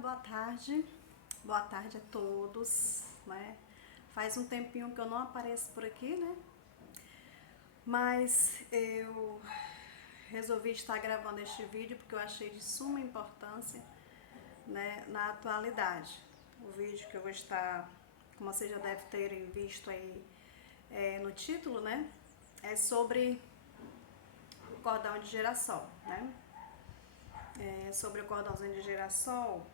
Boa tarde a todos, né? Faz um tempinho que eu não apareço por aqui, né? Mas eu resolvi estar gravando este vídeo porque eu achei de suma importância, né, na atualidade. O vídeo que eu vou estar, como vocês já devem terem visto aí no título, né? É sobre o cordão de girassol, né? Sobre o cordãozinho de girassol.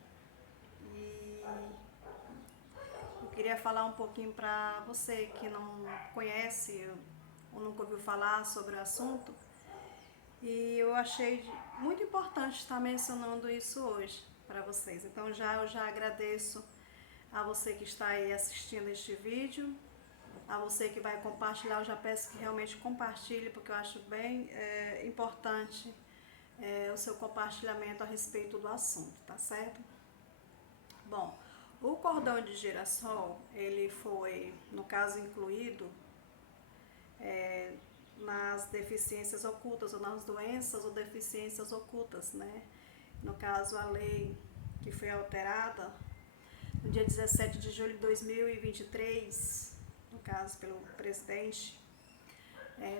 E eu queria falar um pouquinho para você que não conhece ou nunca ouviu falar sobre o assunto. E eu achei muito importante estar mencionando isso hoje para vocês. Então eu já agradeço a você que está aí assistindo este vídeo, a você que vai compartilhar. Eu já peço que realmente compartilhe, porque eu acho bem importante o seu compartilhamento a respeito do assunto, tá certo? Bom, o cordão de girassol, ele foi, no caso, incluído nas deficiências ocultas, ou nas doenças ou deficiências ocultas, né? No caso, a lei que foi alterada no dia 17 de julho de 2023, no caso, pelo presidente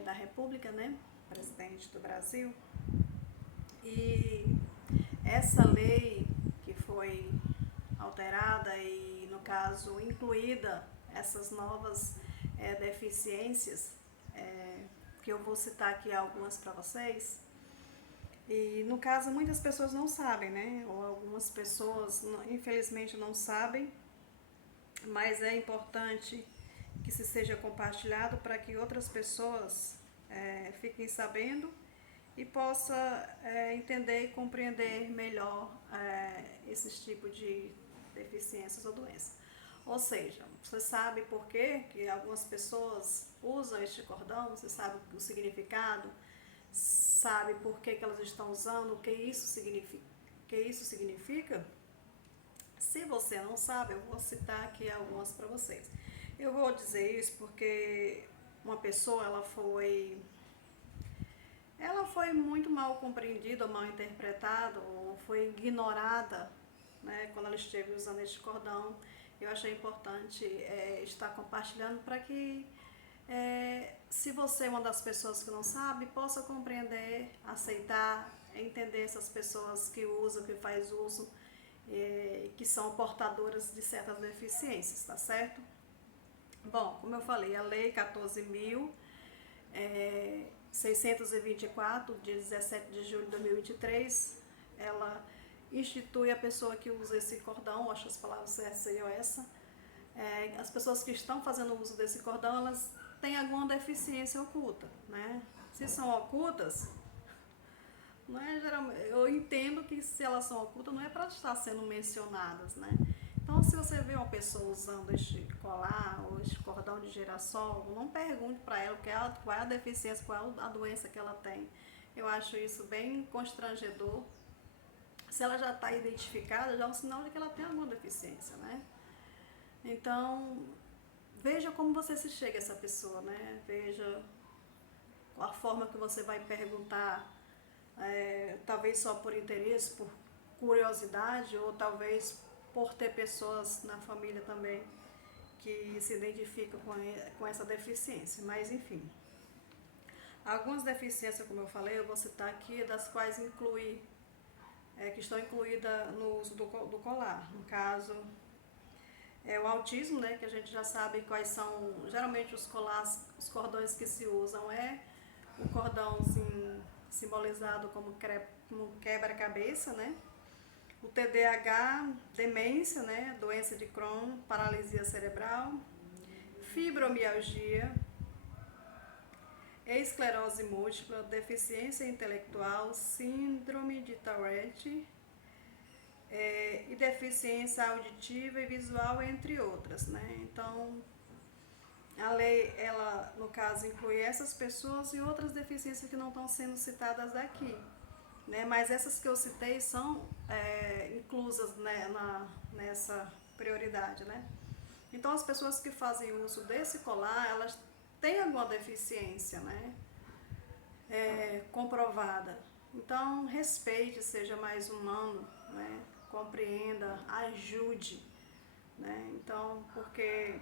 da República, né? Presidente do Brasil. E essa lei que foi alterada e, no caso, incluída essas novas deficiências, que eu vou citar aqui algumas para vocês. E, no caso, muitas pessoas não sabem, né? Ou algumas pessoas, infelizmente, não sabem, mas é importante que se seja compartilhado para que outras pessoas fiquem sabendo e possa entender e compreender melhor esses tipos de deficiências ou doenças. Ou seja, você sabe por que algumas pessoas usam este cordão, você sabe o significado, sabe por que elas estão usando, o que isso significa? Se você não sabe, eu vou citar aqui algumas para vocês. Eu vou dizer isso porque uma pessoa ela foi muito mal compreendida, mal interpretada, ou foi ignorada, né, quando ela esteve usando este cordão. Eu achei importante estar compartilhando para que, se você é uma das pessoas que não sabe, possa compreender, aceitar, entender essas pessoas que usam, que faz uso, que são portadoras de certas deficiências, tá certo? Bom, como eu falei, a Lei 14.624, de 17 de julho de 2023, ela institui a pessoa que usa esse cordão, acho as palavras certas seriam essa. As pessoas que estão fazendo uso desse cordão, elas têm alguma deficiência oculta, né? Se são ocultas, não é, geralmente, eu entendo que se elas são ocultas não é para estar sendo mencionadas, né? Então, se você vê uma pessoa usando este colar ou este cordão de girassol, não pergunte para ela qual é a deficiência, qual é a doença que ela tem. Eu acho isso bem constrangedor. Se ela já está identificada, já é um sinal de que ela tem alguma deficiência, né? Então, veja como você se chega a essa pessoa, né? Veja a forma que você vai perguntar, talvez só por interesse, por curiosidade, ou talvez por ter pessoas na família também que se identificam com essa deficiência. Mas, enfim, algumas deficiências, como eu falei, eu vou citar aqui, das quais que estão incluídas no uso do colar. No caso, o autismo, né, que a gente já sabe quais são, geralmente os cordões que se usam o cordãozinho simbolizado como quebra-cabeça, né? O TDAH, demência, né? Doença de Crohn, paralisia cerebral, fibromialgia, esclerose múltipla, deficiência intelectual, síndrome de Tourette, e deficiência auditiva e visual, entre outras, né? Então, a lei, ela, no caso, inclui essas pessoas e outras deficiências que não estão sendo citadas aqui, né? Mas essas que eu citei são inclusas, né, nessa prioridade, né? Então, as pessoas que fazem uso desse colar, elas têm alguma deficiência, né? Comprovada. Então, respeite, seja mais humano, né? compreenda, ajude, né? Então, porque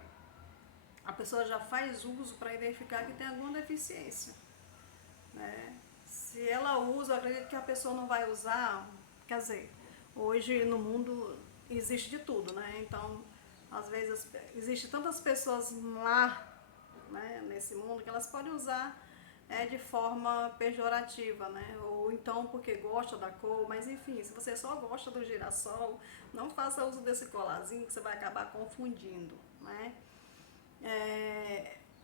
a pessoa já faz uso para identificar que tem alguma deficiência, né? Se ela usa, eu acredito que a pessoa não vai usar, quer dizer, hoje no mundo existe de tudo, né? Então, às vezes, existe tantas pessoas lá, né, nesse mundo que elas podem usar de forma pejorativa, né? Ou então porque gosta da cor, mas enfim, se você só gosta do girassol, não faça uso desse colarzinho que você vai acabar confundindo, né?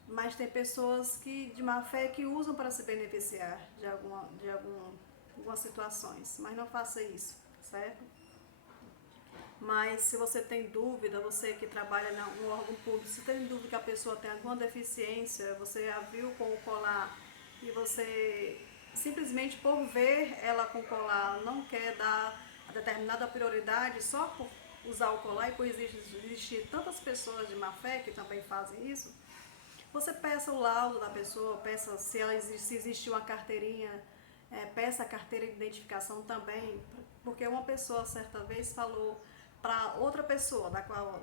Mas tem pessoas que de má fé que usam para se beneficiar algumas situações, mas não faça isso, certo? Mas se você tem dúvida, você que trabalha em um órgão público, se tem dúvida que a pessoa tem alguma deficiência, você a viu com o colar e você simplesmente por ver ela com o colar não quer dar a determinada prioridade só por usar o colar e por existir tantas pessoas de má fé que também fazem isso, você peça o laudo da pessoa, peça se existe uma carteirinha, peça a carteira de identificação também, porque uma pessoa certa vez falou para outra pessoa, da qual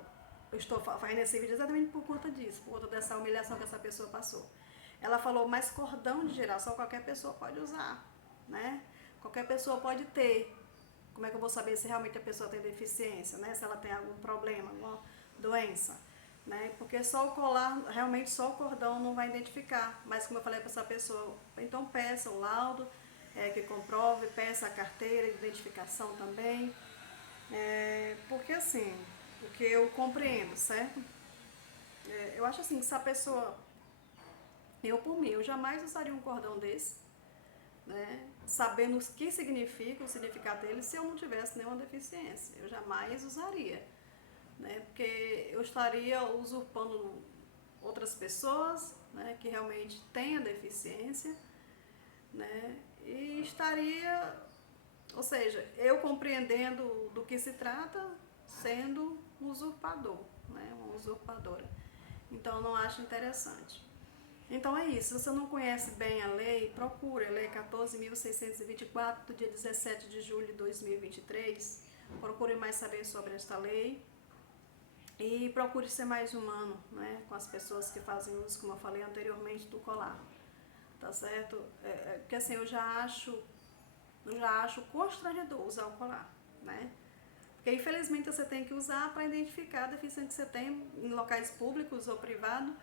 eu estou fazendo esse vídeo exatamente por conta disso, por conta dessa humilhação que essa pessoa passou. Ela falou, mas cordão de girassol qualquer pessoa pode usar, né? Qualquer pessoa pode ter. Como é que eu vou saber se realmente a pessoa tem deficiência, né? Se ela tem algum problema, alguma doença, né? Porque só o colar, realmente só o cordão não vai identificar. Mas como eu falei para essa pessoa, então peça o laudo que comprove, peça a carteira de identificação também. Porque assim, o que eu compreendo, certo? Eu acho assim, que se a pessoa, eu por mim, eu jamais usaria um cordão desse, né? Sabendo o que significa, o significado dele, se eu não tivesse nenhuma deficiência. Eu jamais usaria, né? Porque eu estaria usurpando outras pessoas, né, que realmente têm a deficiência, né? E estaria, ou seja, eu compreendendo do que se trata, sendo um usurpador, né, uma usurpadora. Então, não acho interessante. Então é isso, se você não conhece bem a lei, procure a lei 14.624 do dia 17 de julho de 2023, procure mais saber sobre esta lei e procure ser mais humano, né, com as pessoas que fazem uso, como eu falei anteriormente, do colar, tá certo? Porque assim, eu já acho constrangedor usar o colar, né? Porque infelizmente você tem que usar para identificar a deficiência que você tem em locais públicos ou privados,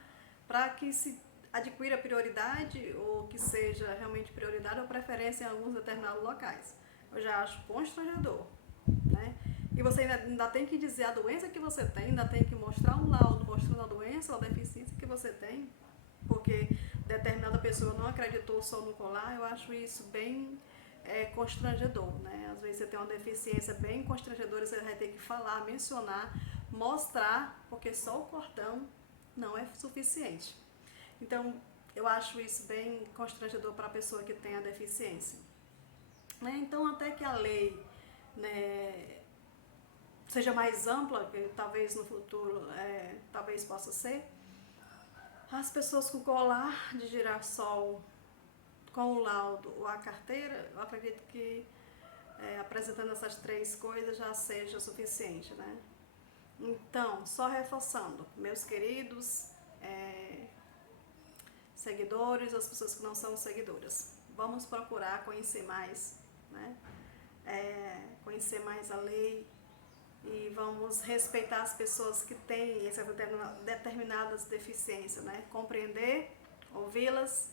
para que se adquira prioridade ou que seja realmente prioridade ou preferência em alguns determinados locais. Eu já acho constrangedor, né? E você ainda tem que dizer a doença que você tem, ainda tem que mostrar um laudo mostrando a doença ou a deficiência que você tem, porque determinada pessoa não acreditou só no colar. Eu acho isso bem constrangedor, né? Às vezes você tem uma deficiência bem constrangedora, você vai ter que falar, mencionar, mostrar, porque só o cordão não é suficiente. Então, eu acho isso bem constrangedor para a pessoa que tem a deficiência, né? Então, até que a lei, né, seja mais ampla, que talvez no futuro talvez possa ser, as pessoas com colar de girassol, com o laudo ou a carteira, eu acredito que apresentando essas três coisas já seja suficiente, né? Então, só reforçando, meus queridos seguidores, as pessoas que não são seguidoras, vamos procurar conhecer mais, né? Conhecer mais a lei e vamos respeitar as pessoas que têm essas determinadas deficiências, né? Compreender, ouvi-las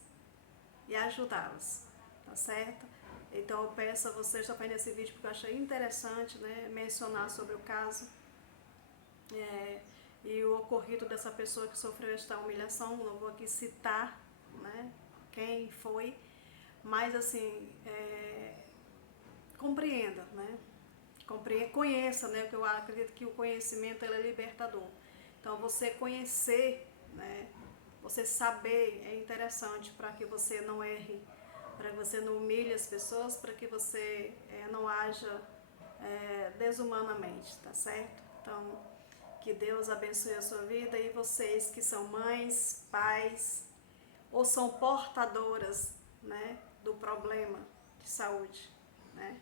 e ajudá-las, tá certo? Então eu peço a vocês, já nesse vídeo porque eu achei interessante, né, mencionar sobre o caso e o ocorrido dessa pessoa que sofreu esta humilhação. Não vou aqui citar, né, quem foi, mas assim, compreenda, né? Conheça, né? Porque eu acredito que o conhecimento ele é libertador. Então você conhecer, né? Você saber é interessante para que você não erre, para que você não humilhe as pessoas, para que você não haja desumanamente, tá certo? Então, que Deus abençoe a sua vida e vocês que são mães, pais ou são portadoras, né, do problema de saúde, né?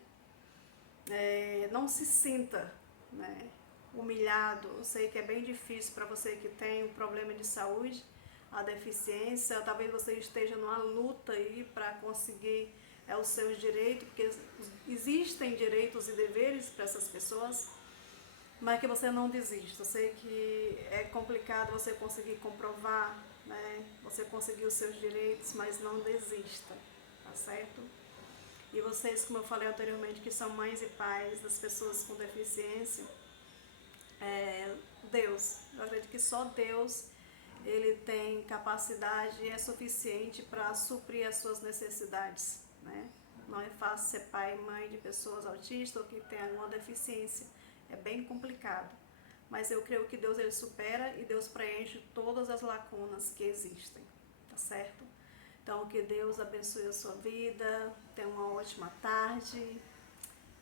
não se sinta, né, humilhado. Eu sei que é bem difícil para você que tem um problema de saúde, a deficiência, talvez você esteja numa luta aí para conseguir os seus direitos, porque existem direitos e deveres para essas pessoas, mas que você não desista. Eu sei que é complicado você conseguir comprovar, né, você conseguir os seus direitos, mas não desista, tá certo? E vocês, como eu falei anteriormente, que são mães e pais das pessoas com deficiência, Deus, eu acredito que só Deus, ele tem capacidade e é suficiente para suprir as suas necessidades, né? Não é fácil ser pai e mãe de pessoas autistas ou que têm alguma deficiência, é bem complicado. Mas eu creio que Deus, ele supera e Deus preenche todas as lacunas que existem, tá certo? Então, que Deus abençoe a sua vida, tenha uma ótima tarde.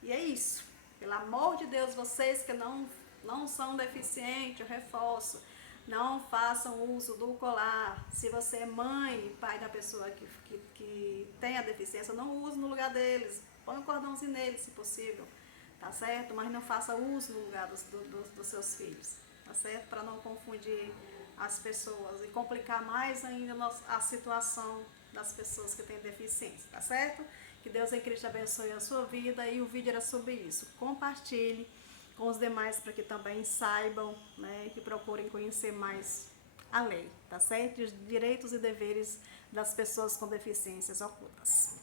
E é isso. Pelo amor de Deus, vocês que não são deficientes, eu reforço, não façam uso do colar. Se você é mãe e pai da pessoa que tem a deficiência, não use no lugar deles. Põe um cordãozinho neles, se possível, tá certo? Mas não faça uso no lugar dos seus filhos, tá certo? Para não confundir as pessoas e complicar mais ainda a situação das pessoas que têm deficiência, tá certo? Que Deus em Cristo abençoe a sua vida, e o vídeo era sobre isso. Compartilhe com os demais para que também saibam, né, que procurem conhecer mais a lei, tá certo? Os direitos e deveres das pessoas com deficiências ocultas.